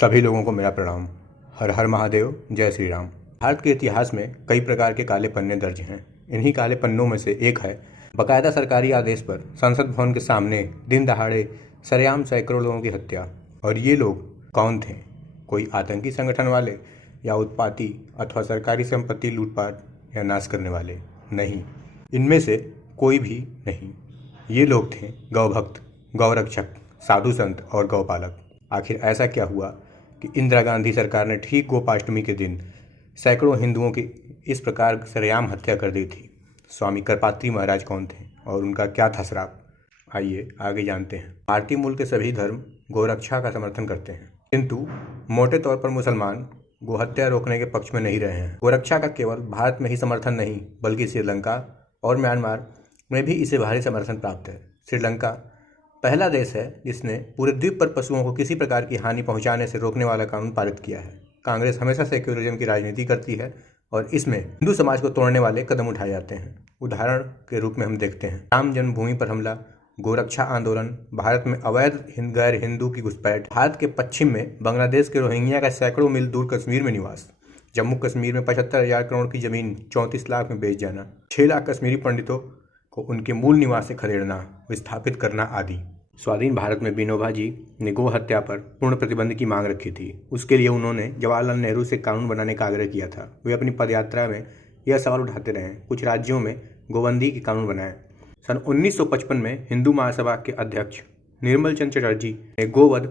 सभी लोगों को मेरा प्रणाम। हर हर महादेव, जय श्री राम। भारत के इतिहास में कई प्रकार के काले पन्ने दर्ज हैं। इन्हीं काले पन्नों में से एक है बाकायदा सरकारी आदेश पर संसद भवन के सामने दिन दहाड़े सरेआम सैकड़ों लोगों की हत्या। और ये लोग कौन थे? कोई आतंकी संगठन वाले या उत्पाती अथवा सरकारी संपत्ति लूटपाट या नाश करने वाले? नहीं, इनमें से कोई भी नहीं। ये लोग थे गौभक्त, गौरक्षक, साधु संत और गौपालक। आखिर ऐसा क्या हुआ कि इंदिरा गांधी सरकार ने ठीक गोपाष्टमी के दिन सैकड़ों हिंदुओं की इस प्रकार सरेआम हत्या कर दी थी? स्वामी करपात्री महाराज कौन थे और उनका क्या था श्राप? आइए आगे जानते हैं। भारतीय मूल के सभी धर्म गोरक्षा का समर्थन करते हैं, किंतु मोटे तौर पर मुसलमान गोहत्या रोकने के पक्ष में नहीं रहे हैं। गोरक्षा का केवल भारत में ही समर्थन नहीं, बल्कि श्रीलंका और म्यांमार में भी इसे भारी समर्थन प्राप्त है। श्रीलंका पहला देश है जिसने पूरे द्वीप पर पशुओं को किसी प्रकार की हानि पहुंचाने से रोकने वाला कानून पारित किया है। कांग्रेस हमेशा सेक्युलरिज्म की राजनीति करती है और इसमें हिंदू समाज को तोड़ने वाले कदम उठाए जाते हैं। उदाहरण के रूप में हम देखते हैं राम जन्मभूमि पर हमला, गोरक्षा आंदोलन, भारत में अवैध गैर हिंदू की घुसपैठ, भारत के पश्चिम में बांग्लादेश के रोहिंग्या का सैकड़ों मील दूर कश्मीर में निवास, जम्मू कश्मीर में 75,000 करोड़ की जमीन 34 लाख में बेच जाना, 6 लाख कश्मीरी पंडितों को उनके मूल निवास से खदेड़ना, विस्थापित करना आदि। स्वाधीन भारत में विनोबा जी ने गो हत्या पर पूर्ण प्रतिबंध की मांग रखी थी। उसके लिए उन्होंने जवाहरलाल नेहरू से कानून बनाने का आग्रह किया था। वे अपनी पदयात्रा में यह सवाल उठाते रहे। कुछ राज्यों में गोबंदी के कानून बनाए। सन 1955 में हिंदू महासभा के अध्यक्ष निर्मल चंद्र चटर्जी ने गोवध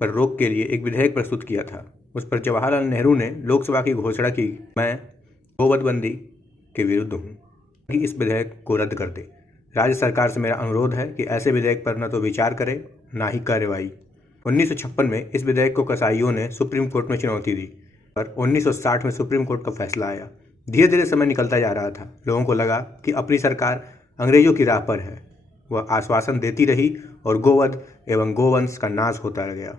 पर रोक के लिए एक विधेयक प्रस्तुत किया था। उस पर जवाहरलाल नेहरू ने लोकसभा की घोषणा की, मैं गोवधबंदी के विरुद्ध हूँ कि इस विधेयक को रद्द कर दे। राज्य सरकार से मेरा अनुरोध है कि ऐसे विधेयक पर न तो विचार करे न ही कार्रवाई। 1956 में इस विधेयक को कसाईयों ने सुप्रीम कोर्ट में चुनौती दी, पर 1960 में सुप्रीम कोर्ट का फैसला आया। धीरे धीरे समय निकलता जा रहा था। लोगों को लगा कि अपनी सरकार अंग्रेजों की राह पर है। वह आश्वासन देती रही और गोवध एवं गोवंश का नाश होता गया।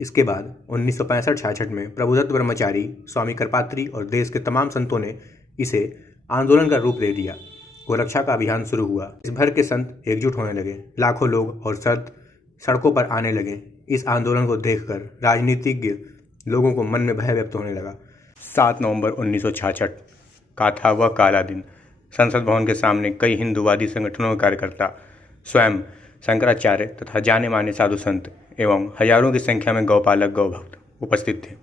इसके बाद 1965-66 में प्रभुदत्त ब्रह्मचारी, स्वामी करपात्री और देश के तमाम संतों ने इसे आंदोलन का रूप दे दिया। गोरक्षा का अभियान शुरू हुआ। इस भर के संत एकजुट होने लगे। लाखों लोग और संत सड़कों पर आने लगे। इस आंदोलन को देखकर राजनीतिज्ञ लोगों को मन में भय व्यक्त होने लगा। 7 नवंबर 1966 का था वह काला दिन। संसद भवन के सामने कई हिंदूवादी संगठनों के कार्यकर्ता, स्वयं शंकराचार्य तथा जाने माने साधु संत एवं हजारों की संख्या में गौपालक, गौभक्त उपस्थित थे।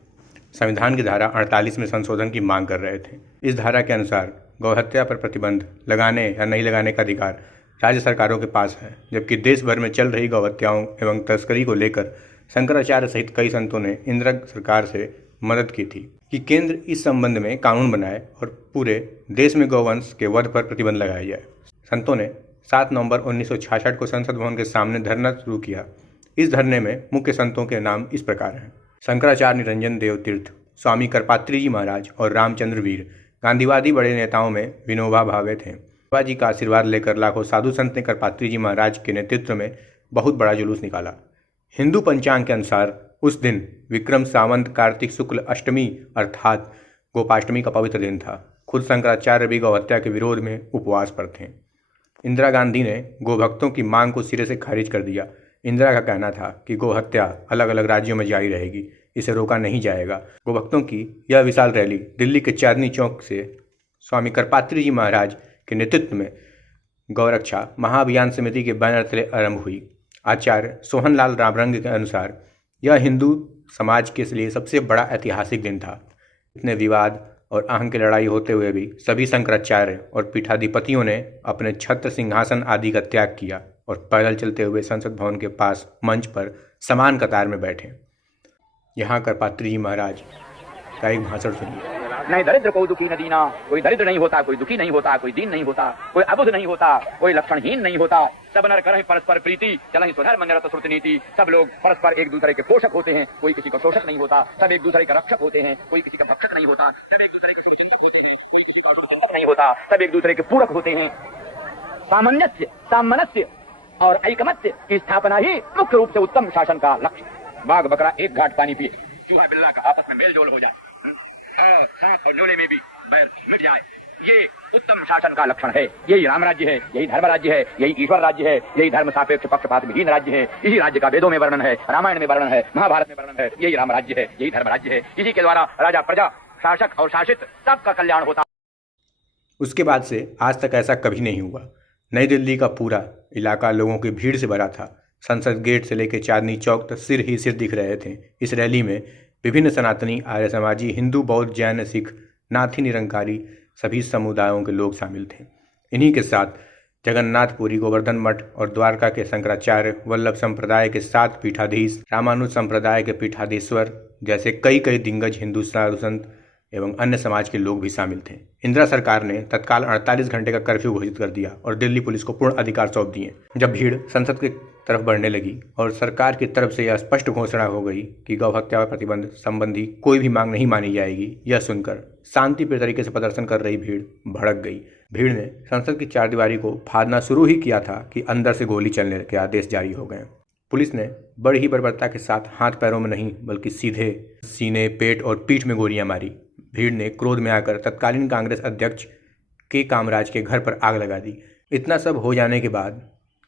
संविधान की धारा 48 में संशोधन की मांग कर रहे थे। इस धारा के अनुसार गौहत्या पर प्रतिबंध लगाने या नहीं लगाने का अधिकार राज्य सरकारों के पास है, जबकि देश भर में चल रही गौहत्याओं एवं तस्करी को लेकर शंकराचार्य सहित कई संतों ने इंदिरा सरकार से मदद की थी कि केंद्र इस संबंध में कानून बनाए और पूरे देश में गौवंश के वध पर प्रतिबंध लगाया जाए। संतों ने 7 नवंबर 1966 को संसद भवन के सामने धरना शुरू किया। इस धरने में मुख्य संतों के नाम इस प्रकार हैं: शंकराचार्य निरंजन देव तीर्थ, स्वामी करपात्री जी महाराज और रामचंद्र वीर। गांधीवादी बड़े नेताओं में विनोबा भावे थे। विनोबा जी का आशीर्वाद लेकर लाखों साधु संत ने करपात्री जी महाराज के नेतृत्व में बहुत बड़ा जुलूस निकाला। हिंदू पंचांग के अनुसार उस दिन विक्रम सावंत कार्तिक शुक्ल अष्टमी अर्थात गोपाष्टमी का पवित्र दिन था। खुद शंकराचार्य भी गौहत्या के विरोध में उपवास पर थे। इंदिरा गांधी ने गोभक्तों की मांग को सिरे से खारिज कर दिया। इंदिरा का कहना था कि गोहत्या अलग अलग राज्यों में जारी रहेगी, इसे रोका नहीं जाएगा। गोभक्तों की यह विशाल रैली दिल्ली के चांदनी चौक से स्वामी करपात्री जी महाराज के नेतृत्व में गौरक्षा महाअभियान समिति के बैनर तले आरंभ हुई। आचार्य सोहनलाल रामरंग के अनुसार यह हिंदू समाज के लिए सबसे बड़ा ऐतिहासिक दिन था। इतने विवाद और अहंकार की लड़ाई होते हुए भी सभी शंकराचार्य और पीठाधिपतियों ने अपने छत्र, सिंहासन आदि का त्याग किया और पैदल चलते हुए संसद भवन के पास मंच पर समान कतार में बैठे। यहाँ करपात्री जी महाराज का एक भाषण सुनिए। नहीं दरिद्र को दुखी न दीना, कोई दरिद्र नहीं होता, कोई दुखी नहीं होता, कोई दीन नहीं होता, कोई अबुध नहीं होता, कोई लक्षणहीन नहीं होता। सब नर करहि परस्पर प्रीति, चलहि स्वधर्म निरत श्रुति नीति। सब लोग परस्पर एक दूसरे के पोषक होते हैं, कोई किसी का शोषक नहीं होता। सब एक दूसरे का रक्षक होते हैं, कोई किसी का भक्षक नहीं होता। सब एक दूसरे के शुभचिंतक होते हैं, कोई किसी का अशुभचिंतक नहीं होता। सब एक दूसरे के पूरक होते हैं। सामंजस्य, सामनस्य और ऐकमत्य की स्थापना ही मुख्य रूप से उत्तम शासन का लक्ष्य। बाघ बकरा एक घाट पानी पिए, चूहा बिल्ला का आपस में मेल जोल हो जाए, सांप और लोले में भी बैर मिट जाए, ये उत्तम शासन का लक्षण है। यही राम राज्य है, यही धर्म राज्य है, यही ईश्वर राज्य है, यही धर्म सापेक्ष पक्षपात विहीन राज्य है। इसी राज्य का वेदों में वर्णन है, रामायण में वर्णन है, महाभारत में वर्णन है। यही राम राज्य है, यही धर्म राज्य है। इसी के द्वारा राजा, प्रजा, शासक और शासित सबका कल्याण होता। उसके बाद से आज तक ऐसा कभी नहीं हुआ। नई दिल्ली का पूरा इलाका लोगों की भीड़ से भरा था। संसद गेट से लेकर चांदनी चौक तक सिर ही सिर दिख रहे थे। इस रैली में विभिन्न सनातनी, आर्य समाजी, हिंदू, बौद्ध, जैन, सिख, नाथी, निरंकारी सभी समुदायों के लोग शामिल थे। इन्हीं के साथ जगन्नाथपुरी, गोवर्धन मठ और द्वारका के शंकराचार्य, वल्लभ संप्रदाय के 7 पीठाधीश, रामानुज संप्रदाय के पीठाधीश्वर जैसे कई दिग्गज हिंदू साधु संत एवं अन्य समाज के लोग भी शामिल थे। इंदिरा सरकार ने तत्काल 48 घंटे का कर्फ्यू घोषित कर दिया और दिल्ली पुलिस को पूर्ण अधिकार सौंप दिए। जब भीड़ संसद की तरफ बढ़ने लगी और सरकार की तरफ से यह स्पष्ट घोषणा हो गई कि गौ हत्या प्रतिबंध संबंधी कोई भी मांग नहीं मानी जाएगी, यह सुनकर शांतिप्रिय तरीके से प्रदर्शन कर रही भीड़ भड़क गई। भीड़ ने संसद की चारदीवारी को फाड़ना शुरू ही किया था कि अंदर से गोली चलने के आदेश जारी हो गए। पुलिस ने बड़ी ही बर्बरता के साथ हाथ पैरों में नहीं बल्कि सीधे सीने, पेट और पीठ में गोलियां मारी। भीड़ ने क्रोध में आकर तत्कालीन कांग्रेस अध्यक्ष के कामराज के घर पर आग लगा दी। इतना सब हो जाने के बाद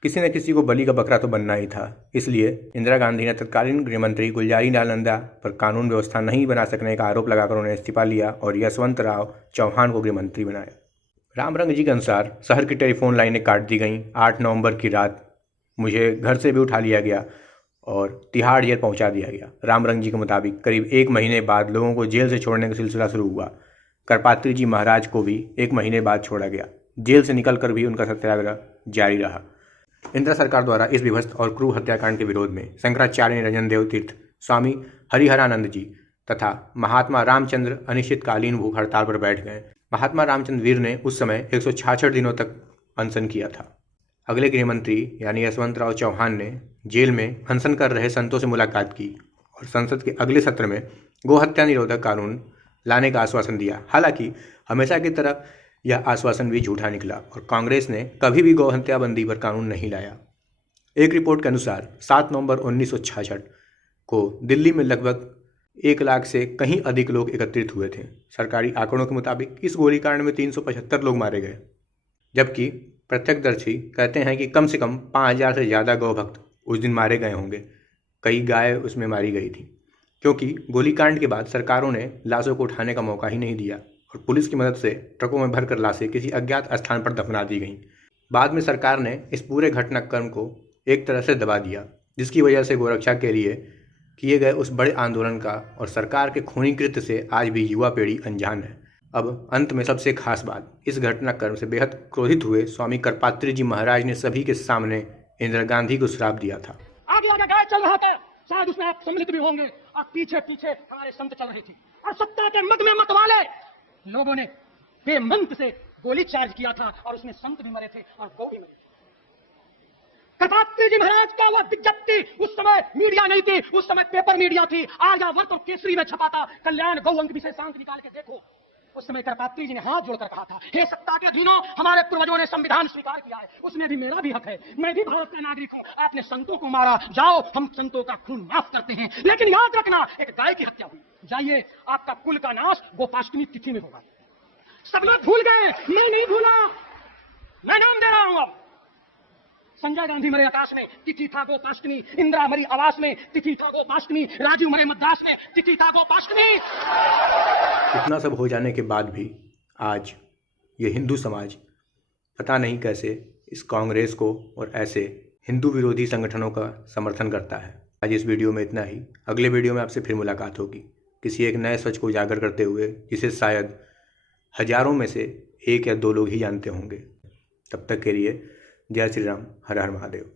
किसी न किसी को बलि का बकरा तो बनना ही था। इसलिए इंदिरा गांधी ने तत्कालीन गृहमंत्री गुलजारी लाल नंदा पर कानून व्यवस्था नहीं बना सकने का आरोप लगाकर उन्हें इस्तीफा लिया और यशवंतराव चौहान को गृहमंत्री बनाया। रामरंग जी के अनुसार शहर की टेलीफोन लाइनें काट दी गईं। 8 नवंबर की रात मुझे घर से भी उठा लिया गया और तिहाड़ जेल पहुंचा दिया गया। रामरंग जी के मुताबिक करीब 1 महीने बाद लोगों को जेल से छोड़ने का सिलसिला शुरू हुआ। करपात्री जी महाराज को भी 1 महीने बाद छोड़ा गया। जेल से निकलकर भी उनका सत्याग्रह जारी रहा। इंदिरा सरकार द्वारा इस विभत्स और क्रूर हत्याकांड के विरोध में शंकराचार्य निरंजन देव तीर्थ, स्वामी हरिहरानंद जी तथा महात्मा रामचंद्र अनिश्चितकालीन भूख हड़ताल पर बैठ गए। महात्मा रामचंद्र वीर ने उस समय 166 दिनों तक अनशन किया था। अगले गृहमंत्री यानी यशवंतराव चौहान ने जेल में अनशन कर रहे संतों से मुलाकात की और संसद के अगले सत्र में गोहत्या निरोधक कानून लाने का आश्वासन दिया। हालांकि हमेशा की तरह यह आश्वासन भी झूठा निकला और कांग्रेस ने कभी भी गौ हत्या बंदी पर कानून नहीं लाया। एक रिपोर्ट के अनुसार 7 नवंबर 1966 को दिल्ली में लगभग 1 लाख से कहीं अधिक लोग एकत्रित हुए थे। सरकारी आंकड़ों के मुताबिक इस गोलीकांड में 375 लोग मारे गए, जबकि प्रत्यक्षदर्शी कहते हैं कि कम से कम 5000 से ज़्यादा गौ भक्त उस दिन मारे गए होंगे। कई गाय उसमें मारी गई थी, क्योंकि गोलीकांड के बाद सरकारों ने लाशों को उठाने का मौका ही नहीं दिया और पुलिस की मदद से ट्रकों में भरकर लाशें किसी अज्ञात स्थान पर दफना दी गईं। बाद में सरकार ने इस पूरे घटनाक्रम को एक तरह से दबा दिया, जिसकी वजह से गोरक्षा के लिए किए गए उस बड़े आंदोलन का और सरकार के खूनी कृत्य से आज भी युवा पीढ़ी अनजान है। अब अंत में सबसे खास बात, इस घटनाक्रम से बेहद क्रोधित हुए स्वामी करपात्री जी महाराज ने सभी के सामने इंदिरा गांधी को श्राप दिया था। आगे आगे गाय चल रहा था, शायद उसमें आप सम्मिलित भी होंगे, और पीछे पीछे हमारे संत चल रही थी और सत्ता के मद में मत वाले लोगों ने बेमंत से गोली चार्ज किया था और उसमें संत भी मरे थे और गौ भी मरी। करपात्री जी महाराज का वह विज्ञप्ति, उस समय मीडिया नहीं थी, उस समय पेपर मीडिया थी। आर्यावर्त और केसरी में छपा था, कल्याण गौ अंक विशेषांक निकाल के देखो। उस समय करपात्री जी ने हाथ जोड़कर कहा था, हे सत्ता के अधीनों, हमारे पूर्वजों ने संविधान स्वीकार किया है, उसमें भी मेरा भी हक है, मैं भी भारत का नागरिक हूं। आपने संतों को मारा, जाओ हम संतों का खून माफ करते हैं, लेकिन याद रखना एक गाय की हत्या हुई, जाइए आपका कुल का नाश गोपाष्टमी तिथि में होगा। सब लोग भूल गए, मैं नहीं भूला, मैं नाम दे रहा हूं। अब संजय गांधी मरे आकाश में, तिथि था गोपाष्टमी। इंदिरा मरी आवास में, तिथि था गोपाष्टमी। राजीव मरे मद्रास में, तिथि था गोपाष्टमी। इतना सब हो जाने के बाद भी आज ये हिंदू समाज पता नहीं कैसे इस कांग्रेस को और ऐसे हिंदू विरोधी संगठनों का समर्थन करता है। आज इस वीडियो में इतना ही। अगले वीडियो में आपसे फिर मुलाकात होगी किसी एक नए सच को उजागर करते हुए, जिसे शायद हजारों में से 1 या 2 लोग ही जानते होंगे। तब तक के लिए जय श्री राम, हर हर महादेव।